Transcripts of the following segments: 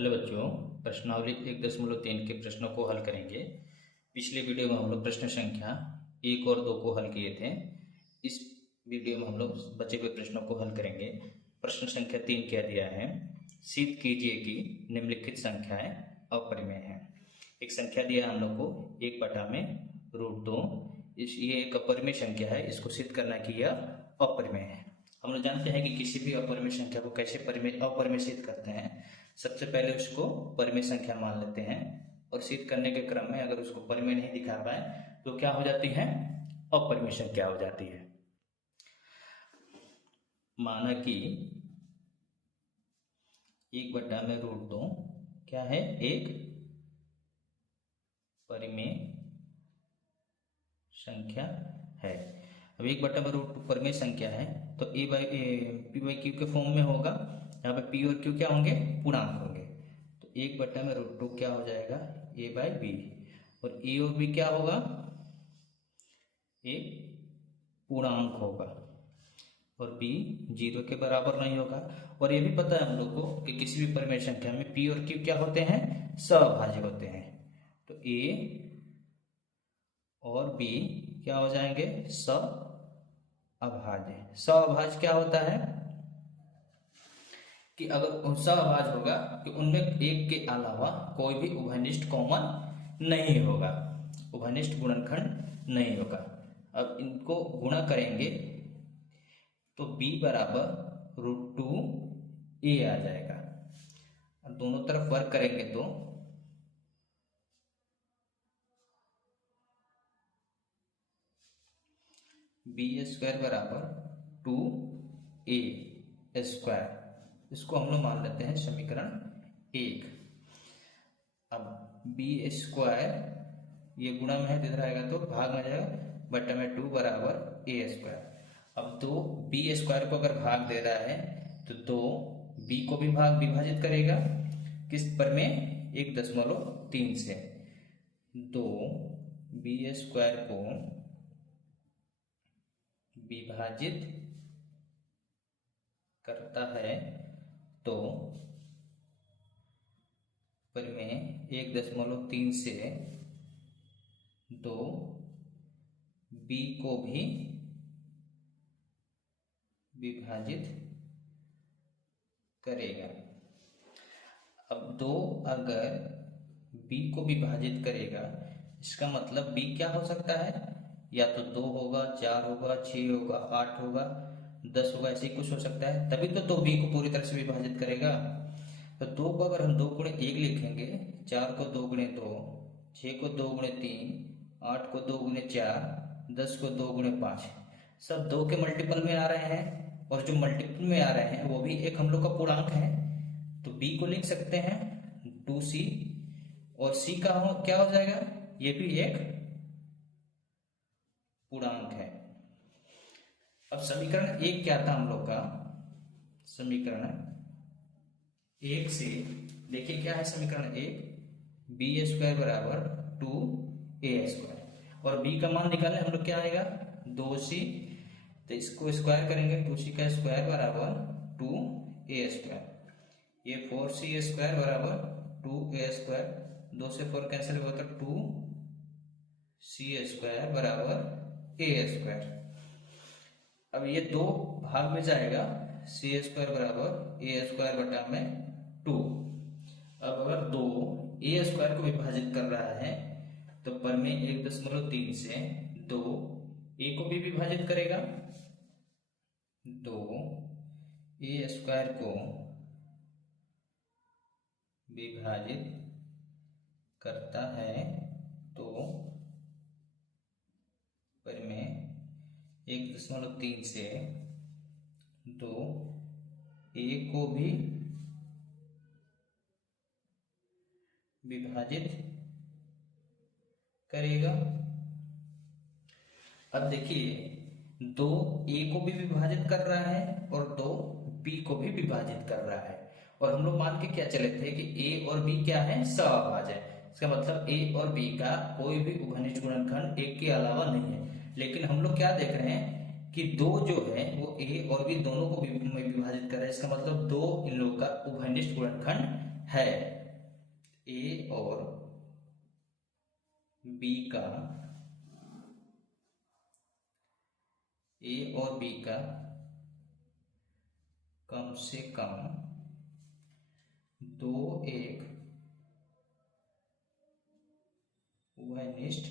Hello बच्चों, प्रश्नावली 1.3 के प्रश्नों को हल करेंगे। पिछले वीडियो में हम लोग प्रश्न संख्या 1 और 2 को हल किए थे। इस वीडियो में हम लोग बचे हुए प्रश्नों को हल करेंगे। प्रश्न संख्या 3 क्या दिया है? सिद्ध कीजिए कि निम्नलिखित संख्याएं अपरिमेय हैं। एक संख्या दिया है हम लोग को 1/√2। ये एक अपरिमेय संख्या है, इसको सिद्ध करना है कि यह अपरिमेय है। हम लोग जानते हैं कि किसी भी अपरिमेय संख्या को कैसे अपरिमेय सिद्ध करते हैं। सबसे पहले उसको परिमेय संख्या मान लेते हैं और सिद्ध करने के क्रम में अगर उसको परिमेय नहीं दिखा पाए तो क्या हो जाती है? अपरिमेय संख्या हो जाती है। माना कि 1/√2 क्या है? एक परिमेय संख्या है। अब 1/√2 परिमेय संख्या है तो p/q के फॉर्म में होगा। यहाँ पे p और q क्या होंगे? पूर्णांक होंगे। तो 1/√2 क्या हो जाएगा? a/b। और a और b क्या होगा? a पूर्णांक होगा और b 0 के बराबर नहीं होगा। और ये भी पता है हम लोग को कि किसी भी परिमेय संख्या में p और q क्या होते हैं? सहभाज्य होते हैं। तो a और b क्या हो जाएंगे? सहअभाज्य। सहअभाज्य क्या होता है कि अगर सहअभाज्य होगा कि उनमें एक के अलावा कोई भी उभयनिष्ठ कॉमन नहीं होगा, उभयनिष्ठ गुणनखंड नहीं होगा। अब इनको गुणा करेंगे तो b बराबर √2a आ जाएगा। अब दोनों तरफ वर्ग करेंगे तो b² बराबर 2a²। इसको हम लोग मान लेते हैं समीकरण 1। अब b² ये गुणा में है तो इधर आएगा तो भाग में जाएगा, बटा में 2 बराबर a²। अब 2b² को अगर भाग दे रहा है तो 2b को भी विभाजित करेगा किस पर में? 1.3 से। 2b² को विभाजित करता है तो परिमेय 1.3 से 2b को भी विभाजित करेगा। अब 2 अगर b को विभाजित करेगा इसका मतलब b क्या हो सकता है? या तो 2 होगा, 4 होगा, 6 होगा, 8 होगा, 10 होगा, ऐसे ही कुछ हो सकता है। तभी तो b को पूरी तरह से विभाजित करेगा। तो 2 को अगर हम 2 गुणे 1 लिखेंगे, 4 को 2 गुणे 2, 6 को 2 गुणे 3, 8 को 2 गुणे 4, 10 को 2 गुणे 5, सब 2 के मल्टीपल में आ रहे हैं। और जो मल्टीपल में आ रहे हैं वो भी एक हम लोग का पूर्णांक है। तो b को लिख सकते हैं 2c और c का क्या हो जाएगा? ये भी एक पूर्णांक है। अब समीकरण 1 क्या था हम लोग का? समीकरण 1 से देखिए क्या है समीकरण 1? b² बराबर 2a²। और b का मान निकालने हम लोग क्या आएगा? 2c। तो इसको स्क्वायर करेंगे, 2c का स्क्वायर बराबर 2a²। ये 4c² बराबर 2a²। 2 से 4 कैंसिल होगा तो 2c² बराबर a²। अब ये 2 भाग में जाएगा, c² बराबर a² बटा में 2। अब अगर 2 a² को विभाजित कर रहा है तो परिमेय 1.3 से 2 a को भी विभाजित करेगा। 2 a² को विभाजित करता है तो परिमेय 1.3 से 2 a को भी विभाजित करेगा। अब देखिए 2 a को भी विभाजित कर रहा है और 2 b को भी विभाजित कर रहा है। और हम लोग मान के क्या चले थे कि a और b क्या है? सहअभाज्य है। इसका मतलब a और b का कोई भी उभयनिष्ठ गुणनखंड एक के अलावा नहीं है। लेकिन हम लोग क्या देख रहे हैं कि 2 जो है वो a और b दोनों को विभाजित कर रहा है। इसका मतलब 2 इन लोगों का उभयनिष्ठ गुणनखंड है ए और बी का कम से कम दो एक उभयनिष्ठ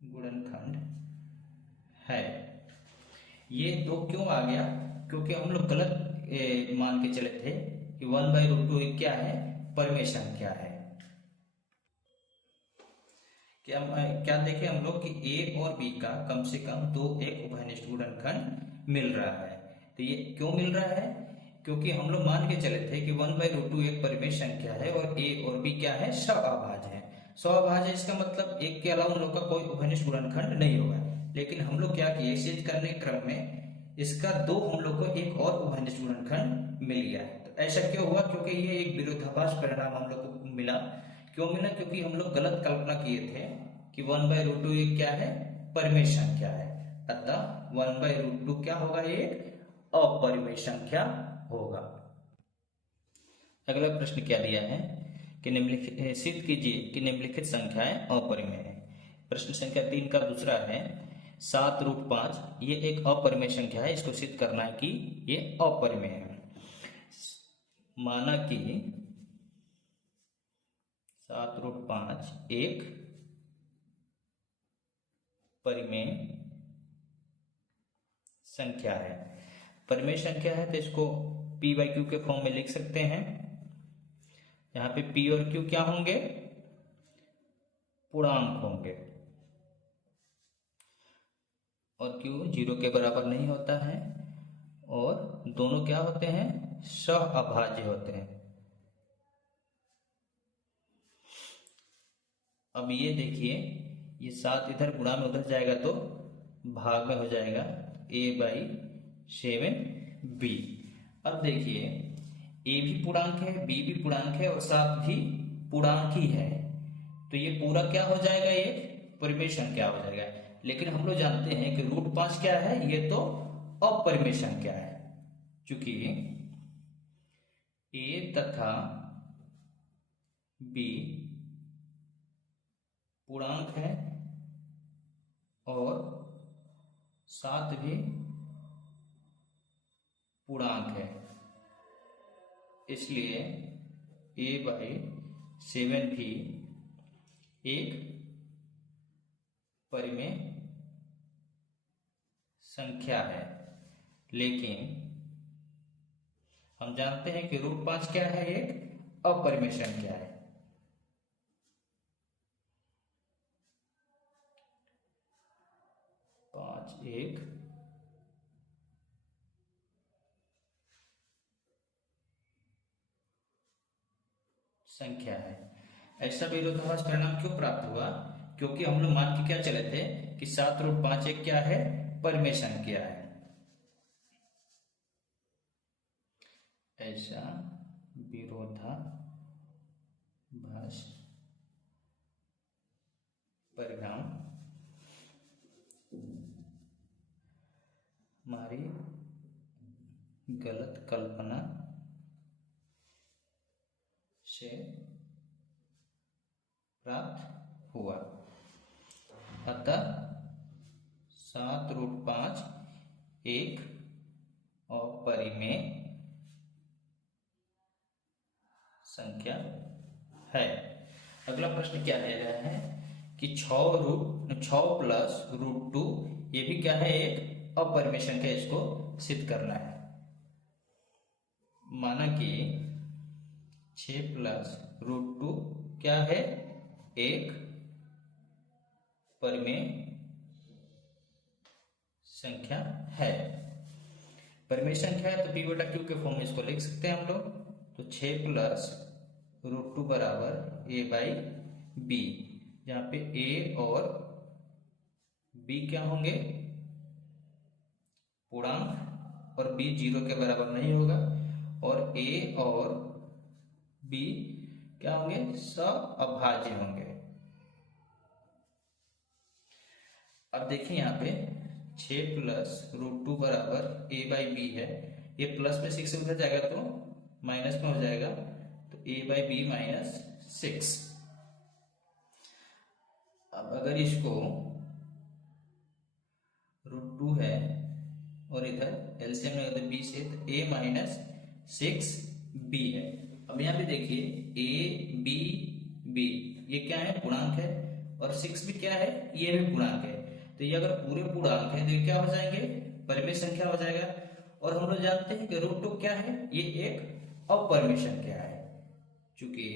गुणनखंड है। ये दो क्यों आ गया? क्योंकि हम लोग गलत मान के चले थे कि 1/√2 क्या है, परिमेय संख्या है। क्या देखे हम लोग कि ए और बी का कम से कम दो एक उभयनिष्ठ गुणनखंड मिल रहा है। तो ये क्यों मिल रहा है? क्योंकि हम लोग मान के चले थे कि 1/√2 एक परिमेय संख्या है और ए और बी क्या है, सअभाज्य है। सअभाज्य है इसका मतलब एक के अलावा उन लोग का कोई उभयनिष्ठ गुणनखंड नहीं होगा। लेकिन हम लोग क्या किए, सिद्ध करने के क्रम में इसका दो हम लोग को एक और उभयनिष्ठ गुणनखंड मिल गया है। तो ऐसा क्यों हुआ? क्योंकि ये एक विरोधाभास परिणाम हम लोग को मिला। क्यों मिला? क्योंकि हम लोग गलत कल्पना किए थे कि 1/√2 एक क्या है, परिमेय संख्या है। अतः 1/√2 क्या होगा, एक अपरिमेय संख्या होगा। अगला प्रश्न क्या दिया है कि निम्नलिखित सिद्ध कीजिए कि निम्नलिखित संख्याएं अपरिमेय है। प्रश्न संख्या 3 का दूसरा है 7√5। ये एक अपरिमेय संख्या है, इसको सिद्ध करना है कि ये अपरिमेय है। माना कि 7√5 एक परिमेय संख्या है। परिमेय संख्या है तो इसको p/q के फॉर्म में लिख सकते हैं। यहाँ पे p और q क्या होंगे, पूर्णांक होंगे, और q 0 के बराबर नहीं होता है, और दोनों क्या होते हैं, सअभाज्य होते हैं। अब ये देखिए, ये 7 इधर गुणा में उधर जाएगा तो भाग में हो जाएगा a/7b। अब देखिए a भी पूर्णांक है, b भी पूर्णांक है और 7 भी पूर्णांक ही है, तो ये पूरा क्या हो जाएगा, एक परिमेय संख्या हो जाएगा। लेकिन हम लोग जानते हैं कि √5 क्या है, ये तो अपरिमेय संख्या है। चूंकि a तथा b पूर्णांक है और 7 भी पूर्णांक है, इसलिए a/7 भी एक परिमेय संख्या है। लेकिन हम जानते हैं कि √5 क्या है, एक अपरिमेय संख्या है। एक संख्या है। ऐसा विरोधाभास परिणाम क्यों प्राप्त हुआ? क्योंकि हम लोग मान के क्या चले थे कि 7√5 एक क्या है, परिमेय संख्या है। ऐसा विरोधाभास परिणाम हमारी गलत कल्पना से प्राप्त हुआ। अतः 7√5 एक अपरिमेय संख्या है। अगला प्रश्न क्या दे रहा है कि 6 प्लस √2 ये भी क्या है, एक अपरिमेय संख्या, इसको सिद्ध करना है। माना कि 6 प्लस √2 क्या है, एक परिमेय संख्या है। परिमेय संख्या है तो p/q के फॉर्म में इसको लिख सकते हैं हम लोग। तो 6 प्लस √2 बराबर a/b, जहां पे a और b क्या होंगे, पूर्णांक, और b 0 के बराबर नहीं होगा, और a और b क्या होंगे, सअभाज्य होंगे। अब देखिए यहाँ पे 6 प्लस √2 बराबर a/b है, ये प्लस में 6 से उधर जाएगा तो माइनस में हो जाएगा, तो a/b माइनस 6। अब अगर इसको √2 है और इधर एलसीएम में b से, तो a माइनस 6b है। अब यहाँ पे देखिए a b b ये क्या है, पूर्णांक है, और 6 भी क्या है, ये भी पूर्णांक है। तो ये अगर पूरे पूर्णांक है तो ये क्या हो जाएंगे, परिमेय संख्या हो जाएगा। और हम लोग जानते हैं कि √2 क्या है, ये एक अपरिमेय संख्या है। चूंकि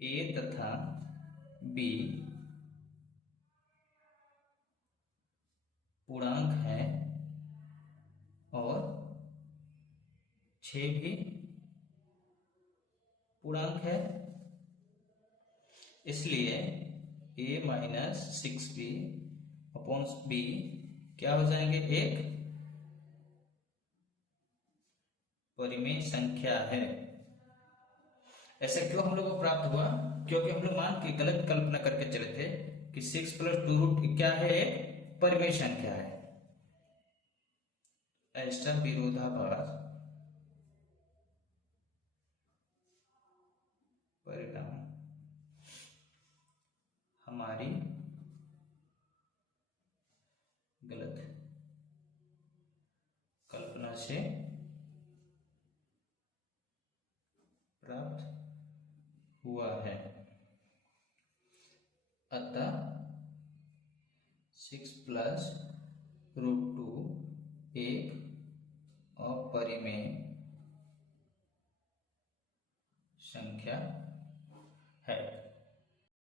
a तथा b पूर्णांक है और 6 भी पूर्णांक है, इसलिए a minus 6b upon b क्या हो जाएंगे, एक परिमेय संख्या है। ऐसा क्यों हम लोग को प्राप्त हुआ, क्योंकि हम लोग मान के गलत कल्पना करके चले थे कि 6 + 2 क्या है, एक परिमेय संख्या है। ऐसा विरोधाभास परिणाम हमारी गलत कल्पना से प्राप्त हुआ है। अतः 6 + √2 एक अपरिमेय संख्या है।